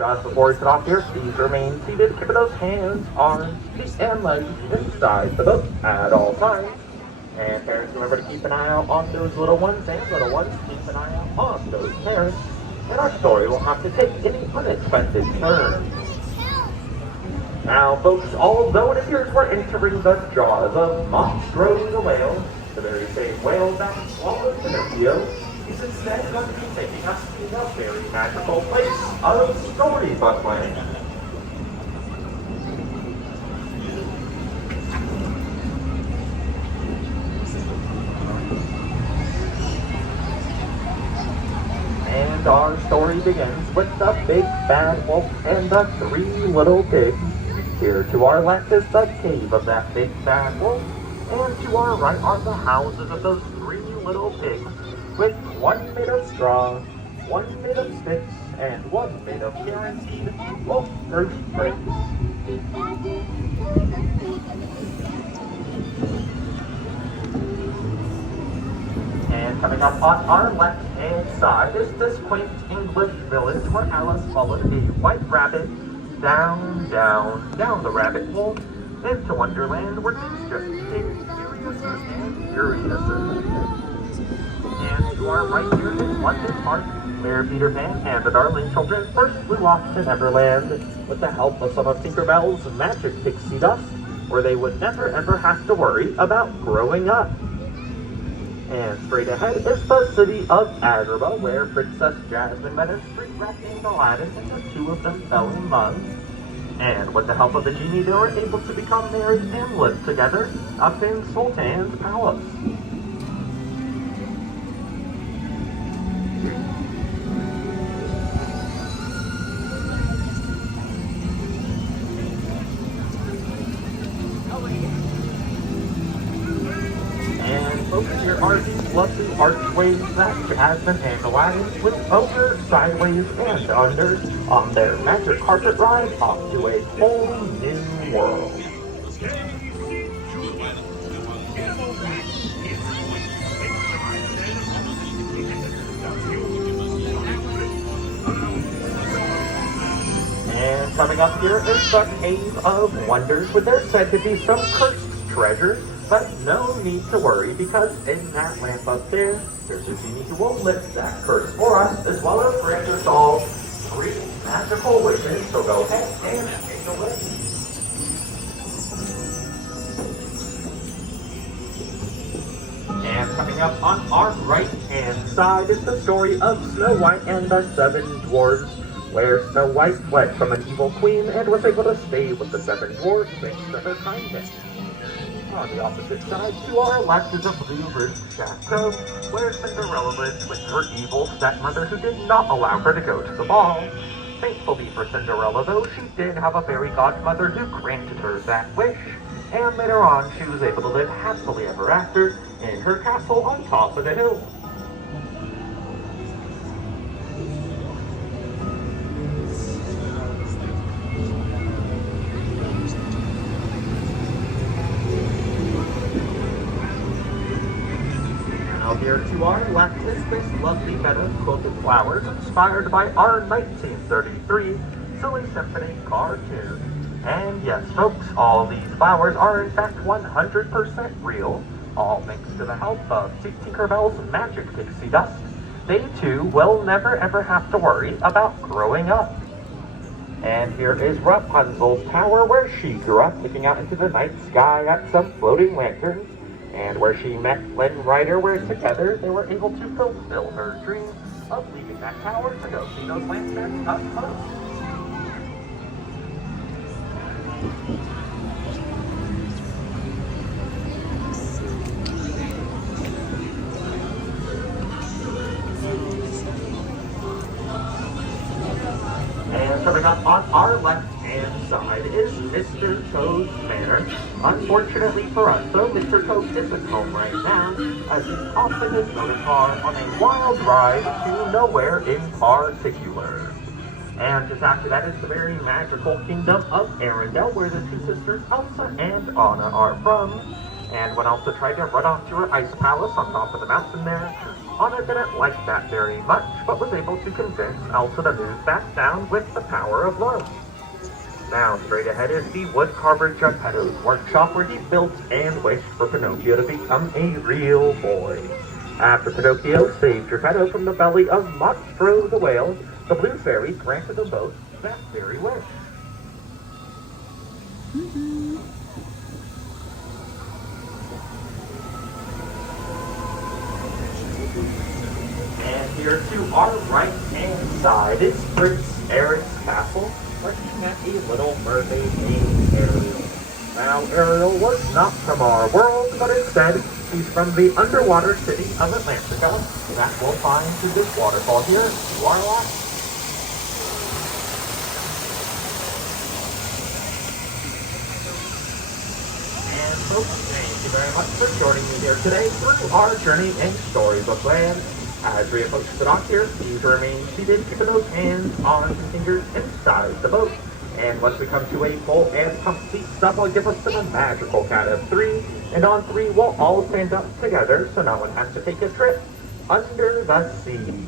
Just before we set off here, please remain seated, keeping those hands, arms, feet, and legs inside the boat at all times. And parents, remember to keep an eye out on those little ones, and little ones, keep an eye out on those parents. And our story will have to take any unexpected turns. Now, folks, although it appears we're entering the jaws of Monstro the whale, the very same whale that swallowed Pinocchio, is instead going to be taking us to the very magical place of Storybook Land. And our story begins with the big bad wolf and the 3 little pigs. Here to our left is the cave of that big bad wolf, and to our right are the houses of those 3 little pigs, with one made of straw, one made of sticks, and one made of guaranteed wolf-proof bricks. And coming up on our left-hand side is this quaint English village where Alice followed a white rabbit down the rabbit hole into Wonderland, where things just became serious and curious. And to our right here is London Park, where Peter Pan and the darling children first flew off to Neverland with the help of some of Tinkerbell's magic pixie dust, where they would never ever have to worry about growing up. And straight ahead is the city of Agrabah, where Princess Jasmine met a street rat named Aladdin, and the 2 of them fell in love. And with the help of the genie, they were able to become married and live together up in Sultan's palace. Here are these lovely archways that Jasmine and Aladdin went over, sideways, and under on their magic carpet ride off to a whole new world. And coming up here is the Cave of Wonders, where there's said to be some cursed treasures. But no need to worry, because in that lamp up there, there's a genie who will lift that curse for us, as well as grant us all 3 magical wishes. So go ahead and take a wish. And coming up on our right-hand side is the story of Snow White and the 7 Dwarves, where Snow White fled from an evil queen and was able to stay with the 7 Dwarves thanks to her kindness. On the opposite side, to our left is a blue-roofed chateau, where Cinderella lived with her evil stepmother who did not allow her to go to the ball. Thankfully for Cinderella, though, she did have a fairy godmother who granted her that wish, and later on she was able to live happily ever after in her castle on top of the hill. Here to our left is this lovely bed of quilted flowers inspired by our 1933 Silly Symphony cartoon. And yes, folks, all these flowers are in fact 100% real, all thanks to the help of Tinkerbell's magic pixie dust. They too will never ever have to worry about growing up. And here is Rapunzel's tower, where she grew up looking out into the night sky at some floating lanterns, and where she met Flynn Rider, where together they were able to fulfill her dream of leaving that tower to go see those lanterns up close. And coming up on our left-hand side is Mr. Toad's Manor. Unfortunately for us, though, Mr. Toad isn't home right now, as he's off in his motor car on a wild ride to nowhere in particular. And just after that is the very magical kingdom of Arendelle, where the 2 sisters Elsa and Anna are from. And when Elsa tried to run off to her ice palace on top of the mountain there, Anna didn't like that very much, but was able to convince Elsa to move back down with the power of love. Now, straight ahead is the woodcarver Geppetto's workshop where he built and wished for Pinocchio to become a real boy. After Pinocchio saved Geppetto from the belly of RIDE-THRU the whale, the Blue Fairy granted them both that very wish. And here to our right-hand side is Prince Eric's castle, looking at a little mermaid named Ariel. Now, Ariel was not from our world, but instead, she's from the underwater city of Atlantica that we'll find through this waterfall here to our left. And folks, thank you very much for joining me here today through our journey in Storybook Land. As we approach the dock here, please remain seated, keeping those hands, arms, and fingers inside the boat. And once we come to a full and complete stop, I'll give us to the magical count of 3. And on 3, we'll all stand up together so no one has to take a trip under the sea.